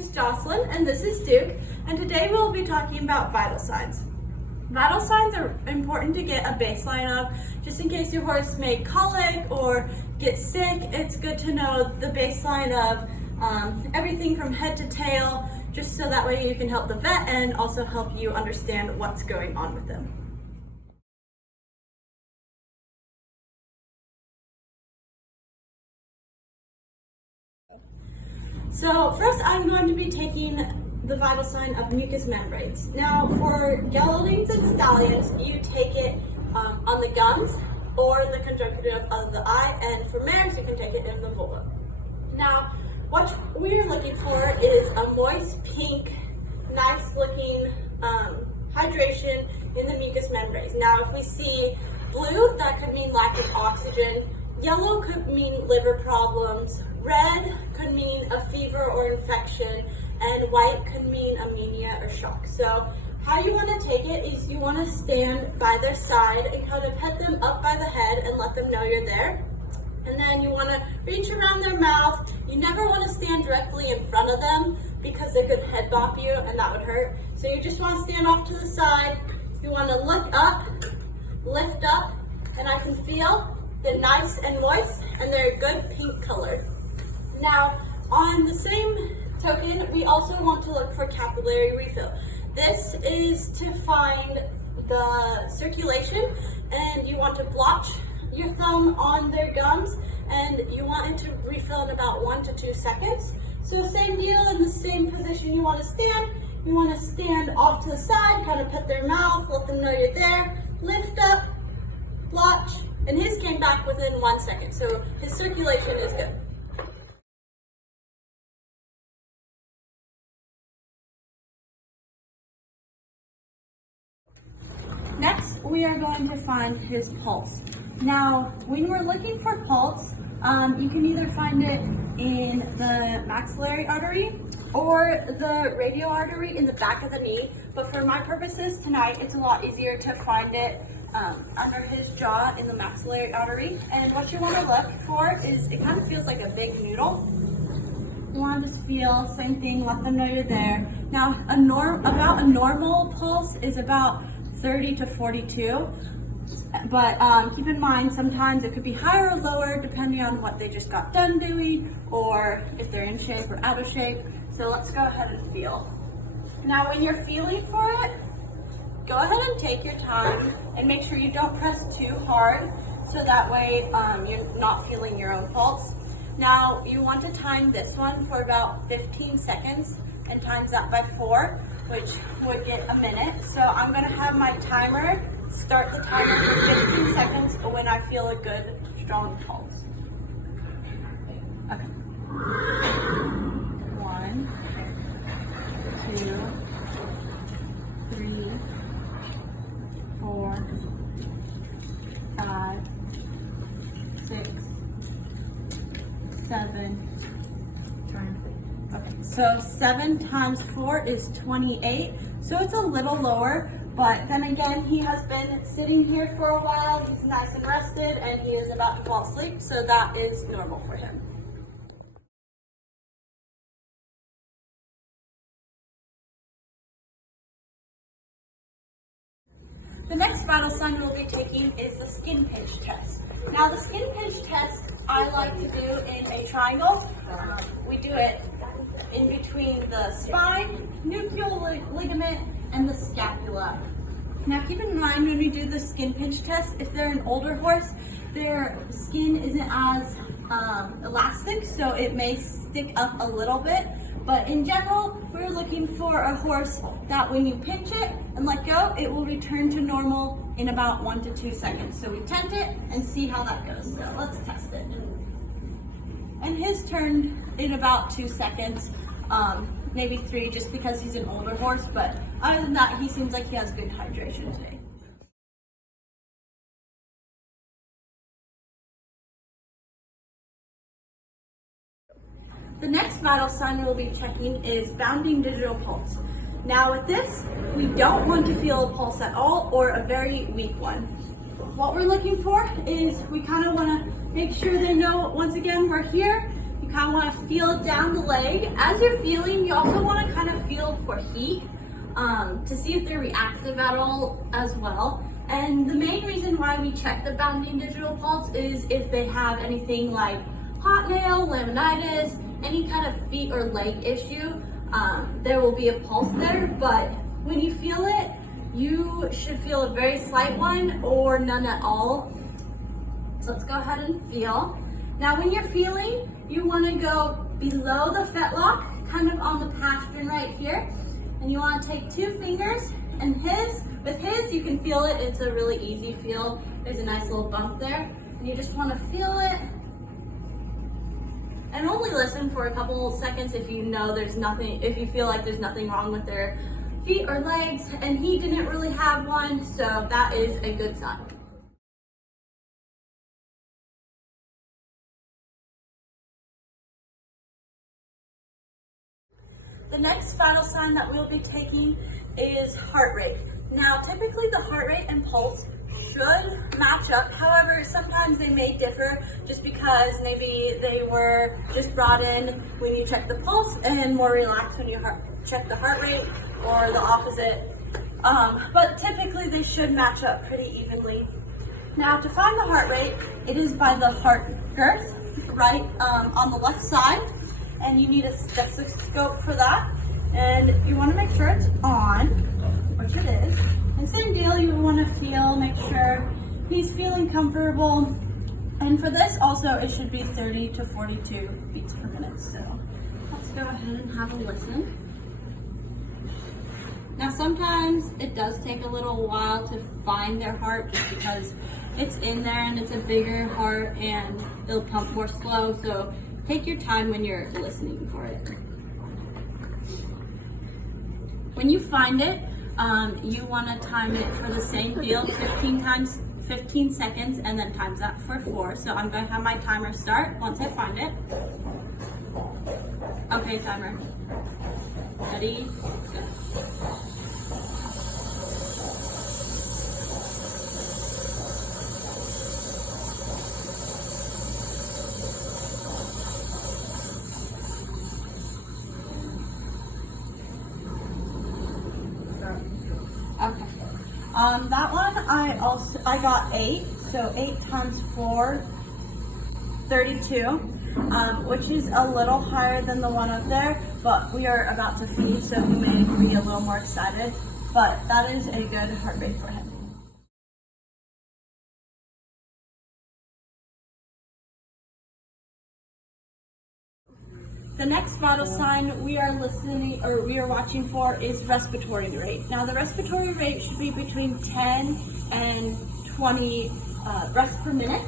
is Jocelyn and this is Duke, and today we'll be talking about vital signs. Vital signs are important to get a baseline of, just in case your horse may colic or get sick. It's good to know the baseline of everything from head to tail, just so that way you can help the vet and also help you understand what's going on with them. So first I'm going to be taking the vital sign of mucous membranes. Now for geldings and stallions, you take it on the gums or the conjunctiva of the eye, and for mares you can take it in the vulva. Now what we're looking for is a moist pink, nice looking hydration in the mucous membranes. Now if we see blue, that could mean lack of oxygen. Yellow could mean liver problems, red could mean a fever or infection, and white could mean anemia or shock. So how you want to take it is you want to stand by their side and kind of pet them up by the head and let them know you're there. And then you want to reach around their mouth. You never want to stand directly in front of them because they could head bop you and that would hurt. So you just want to stand off to the side. You want to look up, lift up, and I can feel they're nice and moist, and they're a good pink color. Now, on the same token, we also want to look for capillary refill. This is to find the circulation, and you want to blotch your thumb on their gums, and you want it to refill in about 1 to 2 seconds. So same deal, in the same position you want to stand. You want to stand off to the side, kind of pet their mouth, let them know you're there, lift up, blotch, and his came back within 1 second, so his circulation is good. Next, we are going to find his pulse. Now, when we're looking for pulse, you can either find it in the maxillary artery or the radial artery in the back of the knee, but for my purposes tonight, it's a lot easier to find it under his jaw in the maxillary artery. And what you want to look for is, it kind of feels like a big noodle. You want to just feel, same thing, let them know you're there. Now, about a normal pulse is about 30 to 42, but keep in mind sometimes it could be higher or lower depending on what they just got done doing or if they're in shape or out of shape. So let's go ahead and feel. Now when you're feeling for it, go ahead and take your time and make sure you don't press too hard so that way you're not feeling your own pulse. Now you want to time this one for about 15 seconds and times that by 4, which would get a minute. So I'm going to have my timer start the timer for 15 seconds when I feel a good strong pulse. Okay. 1, 2, 3, 4, 5, 6, 7. Okay, so 7 times 4 is 28. So it's a little lower, but then again, he has been sitting here for a while. He's nice and rested, and he is about to fall asleep, so that is normal for him. The next vital sign we'll be taking is the skin pinch test. Now the skin pinch test I like to do in a triangle. We do it in between the spine, nuchal ligament, and the scapula. Now keep in mind when we do the skin pinch test, if they're an older horse, their skin isn't as elastic, so it may stick up a little bit. But in general, we're looking for a horse that when you pinch it and let go, it will return to normal in about 1 to 2 seconds. So we tent it and see how that goes. So let's test it. And his turned in about 2 seconds, maybe 3 just because he's an older horse, but other than that, he seems like he has good hydration today. The next vital sign we'll be checking is bounding digital pulse. Now with this, we don't want to feel a pulse at all or a very weak one. What we're looking for is we kind of want to make sure they know, once again, we're here. You kind of want to feel down the leg. As you're feeling, you also want to kind of feel for heat to see if they're reactive at all as well. And the main reason why we check the bounding digital pulse is if they have anything like hot nail, laminitis, any kind of feet or leg issue, there will be a pulse there. But when you feel it, you should feel a very slight one or none at all. So let's go ahead and feel. Now when you're feeling, you want to go below the fetlock, kind of on the pastern right here. And you want to take 2 fingers, and with his you can feel it. It's a really easy feel. There's a nice little bump there. And you just want to feel it. And only listen for a couple seconds if you know there's nothing, if you feel like there's nothing wrong with their feet or legs. And he didn't really have one, so that is a good sign. The next vital sign that we'll be taking is heart rate. Now, typically the heart rate and pulse should match up. However, sometimes they may differ just because maybe they were just brought in when you check the pulse and more relaxed when you check the heart rate, or the opposite. But typically they should match up pretty evenly. Now, to find the heart rate, it is by the heart girth, right on the left side. And you need a stethoscope for that. And you want to make sure it's on, which it is. And same deal, you want to make sure he's feeling comfortable. And for this also, it should be 30 to 42 beats per minute. So let's go ahead and have a listen. Now sometimes it does take a little while to find their heart just because it's in there and it's a bigger heart and it'll pump more slow. So take your time when you're listening for it. When you find it, you want to time it for the same deal, 15 seconds, and then times that for 4. So I'm going to have my timer start once I find it. Okay, timer. Ready? Go. Okay. That one I got 8, so 8 times 4, 32, which is a little higher than the one up there, but we are about to feed, so he may be a little more excited, but that is a good heart rate for him. The next vital sign we are watching for is respiratory rate. Now the respiratory rate should be between 10 and 20 breaths per minute.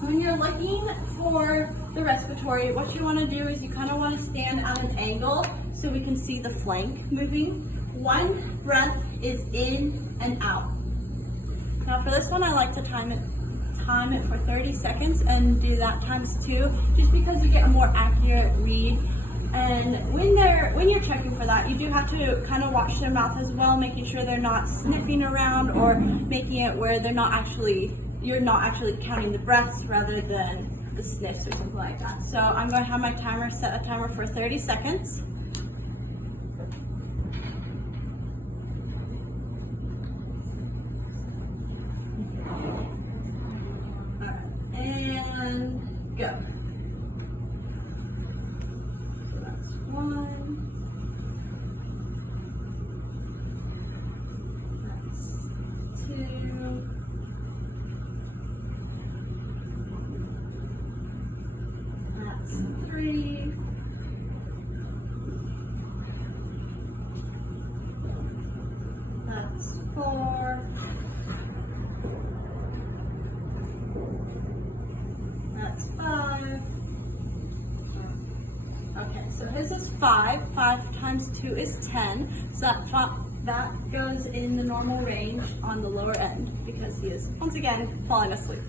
When you're looking for the respiratory, what you want to do is you kind of want to stand at an angle so we can see the flank moving. 1 breath is in and out. Now for this one, I like to time it for 30 seconds and do that times 2, just because you get a more accurate read. And when you're checking for that, you do have to kind of watch their mouth as well, making sure they're not sniffing around or making it where you're not actually counting the breaths rather than the sniffs or something like that. So I'm going to have my timer set a timer for 30 seconds. And go. So that's 1. That's 2. That's 3. That's 4. That's 5. Okay, so his is 5. 5 times 2 is 10. So that goes in the normal range on the lower end because he is, once again, falling asleep.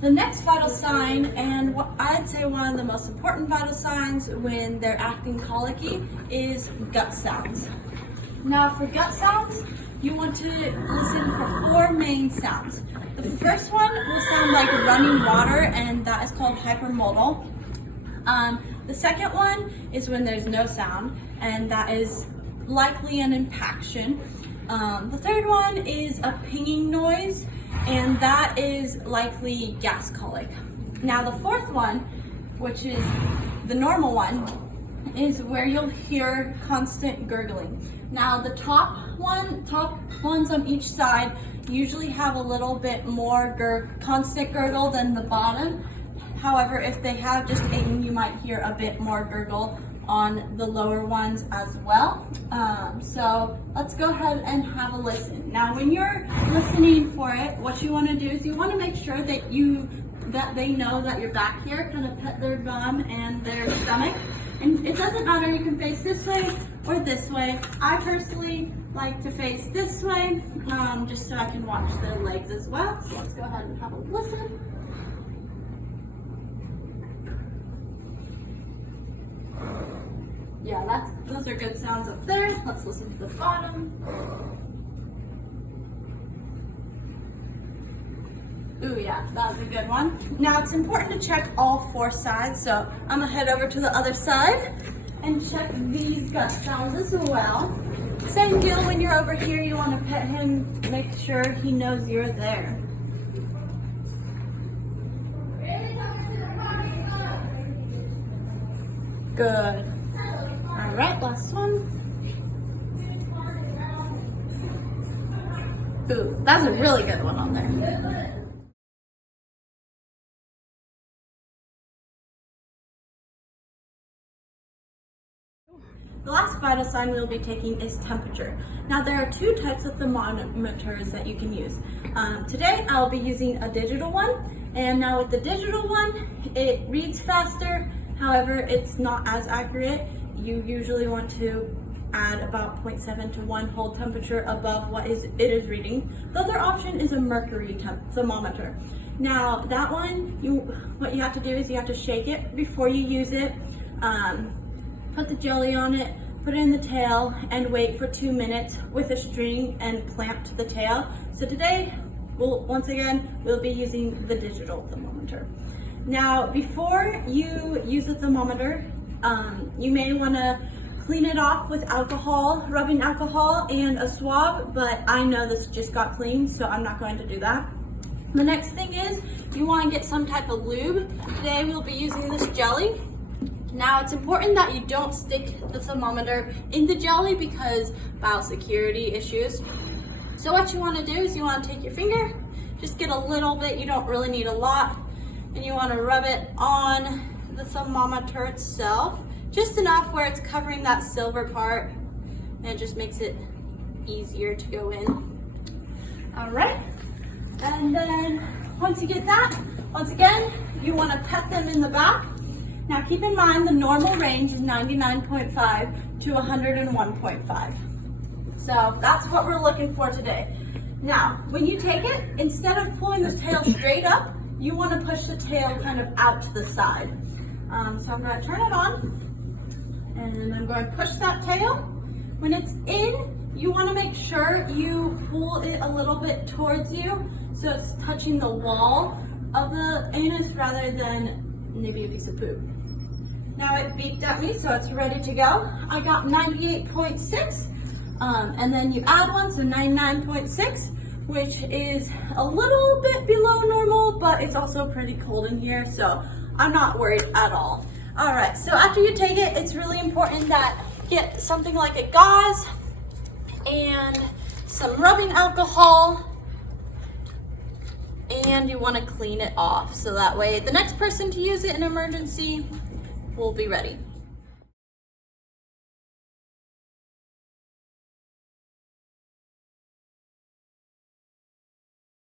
The next vital sign, and what I'd say one of the most important vital signs when they're acting colicky, is gut sounds. Now for gut sounds, you want to listen for 4 main sounds. The first one will sound like running water, and that is called hypermodal. The second one is when there's no sound, and that is likely an impaction. The third one is a pinging noise, and that is likely gas colic. Now the fourth one, which is the normal one, is where you'll hear constant gurgling. Now the top ones on each side usually have a little bit more constant gurgle than the bottom. However, if they have just aim, you might hear a bit more gurgle on the lower ones as well. So let's go ahead and have a listen. Now when you're listening for it, what you want to do is you want to make sure that they know that you're back here, kind of pet their gum and their stomach. And it doesn't matter, you can face this way or this way. I personally like to face this way, just so I can watch their legs as well. So let's go ahead and have a listen. Yeah, those are good sounds up there. Let's listen to the bottom. Ooh, yeah, that was a good one. Now it's important to check all 4 sides, so I'm gonna head over to the other side and check these gut sounds as well. Same deal when you're over here, you wanna pet him, make sure he knows you're there. Good. All right, last one. Ooh, that's a really good one on there. The last vital sign we'll be taking is temperature. Now there are 2 types of thermometers that you can use. Today I'll be using a digital one, and now with the digital one, it reads faster. However, it's not as accurate. You usually want to add about 0.7 to 1 whole temperature above what it is reading. The other option is a mercury thermometer. Now that one, what you have to do is you have to shake it before you use it. Put the jelly on it, put it in the tail, and wait for 2 minutes with a string and clamp to the tail. So today, once again, we'll be using the digital thermometer. Now, before you use the thermometer, you may want to clean it off with alcohol, rubbing alcohol, and a swab, but I know this just got cleaned, so I'm not going to do that. The next thing is you want to get some type of lube. Today we'll be using this jelly. Now it's important that you don't stick the thermometer in the jelly because biosecurity issues. So what you want to do is you want to take your finger, just get a little bit, you don't really need a lot, and you want to rub it on the thermometer itself, just enough where it's covering that silver part, and it just makes it easier to go in. All right, and then once you get that, once again, you want to pet them in the back. Now keep in mind the normal range is 99.5 to 101.5. So that's what we're looking for today. Now, when you take it, instead of pulling the tail straight up, you want to push the tail kind of out to the side. So I'm going to turn it on, and I'm going to push that tail. When it's in, you want to make sure you pull it a little bit towards you so it's touching the wall of the anus rather than maybe a piece of poop. Now it beeped at me, so it's ready to go. I got 98.6, and then you add one, so 99.6, which is a little bit below normal, but it's also pretty cold in here, so I'm not worried at all. All right, so after you take it, it's really important that you get something like a gauze and some rubbing alcohol, and you want to clean it off so that way the next person to use it in emergency will be ready.